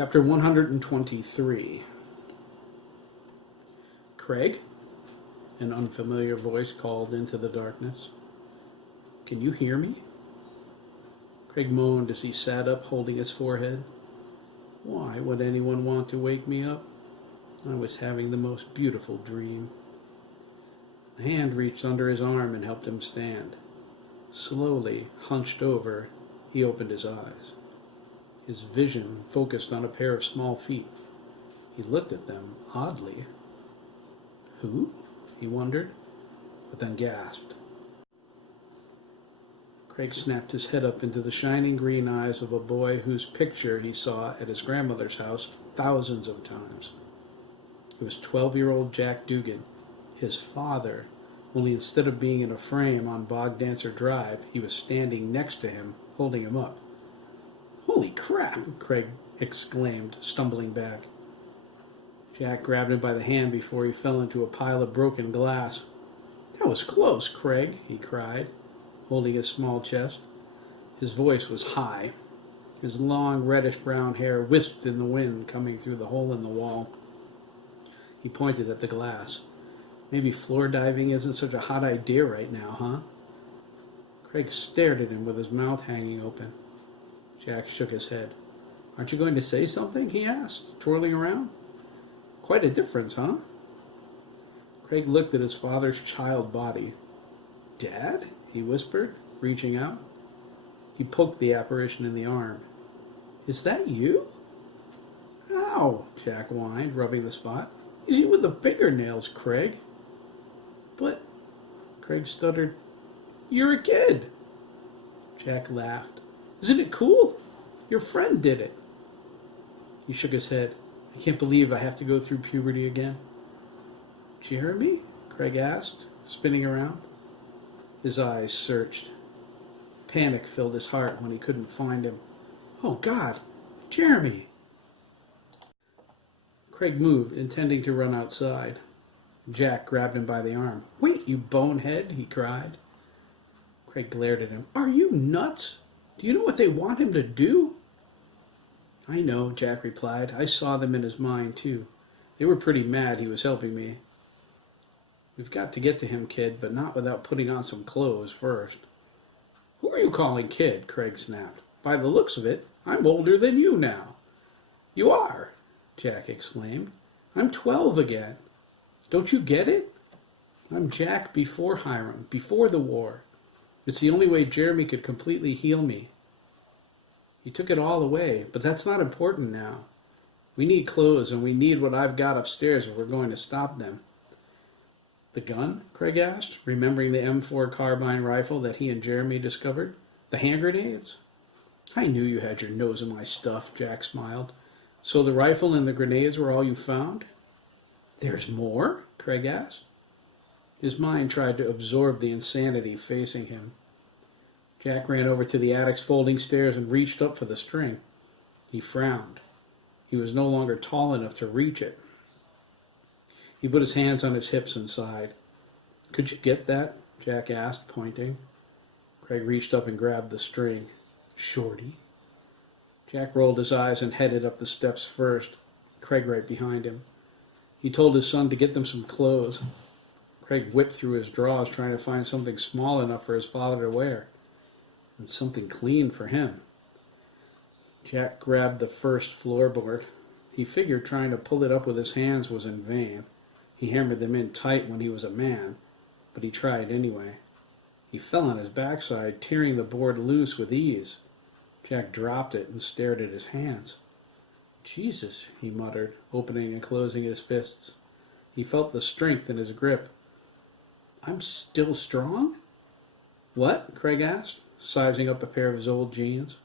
Chapter 123. Craig? An unfamiliar voice called into the darkness. Can you hear me? Craig moaned as he sat up, holding his forehead. Why would anyone want to wake me up? I was having the most beautiful dream. A hand reached under his arm and helped him stand. Slowly, hunched over, he opened his eyes. His vision focused on a pair of small feet. He looked at them oddly. Who? He wondered, but then gasped. Craig snapped his head up into the shining green eyes of a boy whose picture he saw at his grandmother's house thousands of times. It was 12-year-old Jack Dougan, his father, only instead of being in a frame on Bog Dancer Drive, he was standing next to him, holding him up. Holy crap, Craig exclaimed, stumbling back. Jack grabbed him by the hand before he fell into a pile of broken glass. That was close, Craig, he cried, holding his small chest. His voice was high. His long reddish-brown hair wisped in the wind coming through the hole in the wall. He pointed at the glass. Maybe floor diving isn't such a hot idea right now, huh? Craig stared at him with his mouth hanging open. Jack shook his head. Aren't you going to say something? He asked, twirling around. Quite a difference, huh? Craig looked at his father's child body. Dad? He whispered, reaching out. He poked the apparition in the arm. Is that you? Ow, Jack whined, rubbing the spot. Easy with the fingernails, Craig. But, Craig stuttered, you're a kid. Jack laughed. Isn't it cool? Your friend did it. He shook his head. I can't believe I have to go through puberty again. Jeremy? Craig asked, spinning around. His eyes searched. Panic filled his heart when he couldn't find him. Oh, God! Jeremy! Craig moved, intending to run outside. Jack grabbed him by the arm. Wait, you bonehead, he cried. Craig glared at him. Are you nuts? Do you know what they want him to do? I know, Jack replied. I saw them in his mind, too. They were pretty mad he was helping me. We've got to get to him, kid, but not without putting on some clothes first. Who are you calling kid? Craig snapped. By the looks of it, I'm older than you now. You are, Jack exclaimed. I'm 12 again. Don't you get it? I'm Jack before Hiram, before the war. It's the only way Jeremy could completely heal me. He took it all away, but that's not important now. We need clothes, and we need what I've got upstairs if we're going to stop them. The gun? Craig asked, remembering the M4 carbine rifle that he and Jeremy discovered. The hand grenades? I knew you had your nose in my stuff, Jack smiled. So the rifle and the grenades were all you found? There's more? Craig asked. His mind tried to absorb the insanity facing him. Jack ran over to the attic's folding stairs and reached up for the string. He frowned. He was no longer tall enough to reach it. He put his hands on his hips and sighed. Could you get that? Jack asked, pointing. Craig reached up and grabbed the string. Shorty. Jack rolled his eyes and headed up the steps first, Craig right behind him. He told his son to get them some clothes. Craig whipped through his drawers trying to find something small enough for his father to wear, and something clean for him. Jack grabbed the first floorboard. He figured trying to pull it up with his hands was in vain. He hammered them in tight when he was a man, but he tried anyway. He fell on his backside, tearing the board loose with ease. Jack dropped it and stared at his hands. Jesus, he muttered, opening and closing his fists. He felt the strength in his grip. I'm still strong? What? Craig asked, sizing up a pair of his old jeans.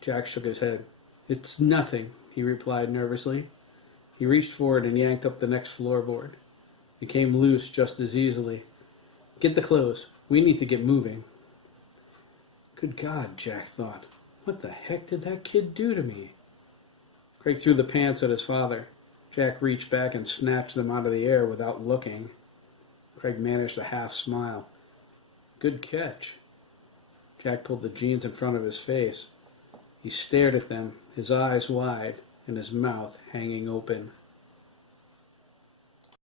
Jack shook his head. It's nothing, he replied nervously. He reached forward and yanked up the next floorboard. It came loose just as easily. Get the clothes. We need to get moving. Good God, Jack thought. What the heck did that kid do to me? Craig threw the pants at his father. Jack reached back and snatched them out of the air without looking. Craig managed a half smile. Good catch. Jack pulled the jeans in front of his face. He stared at them, his eyes wide, and his mouth hanging open.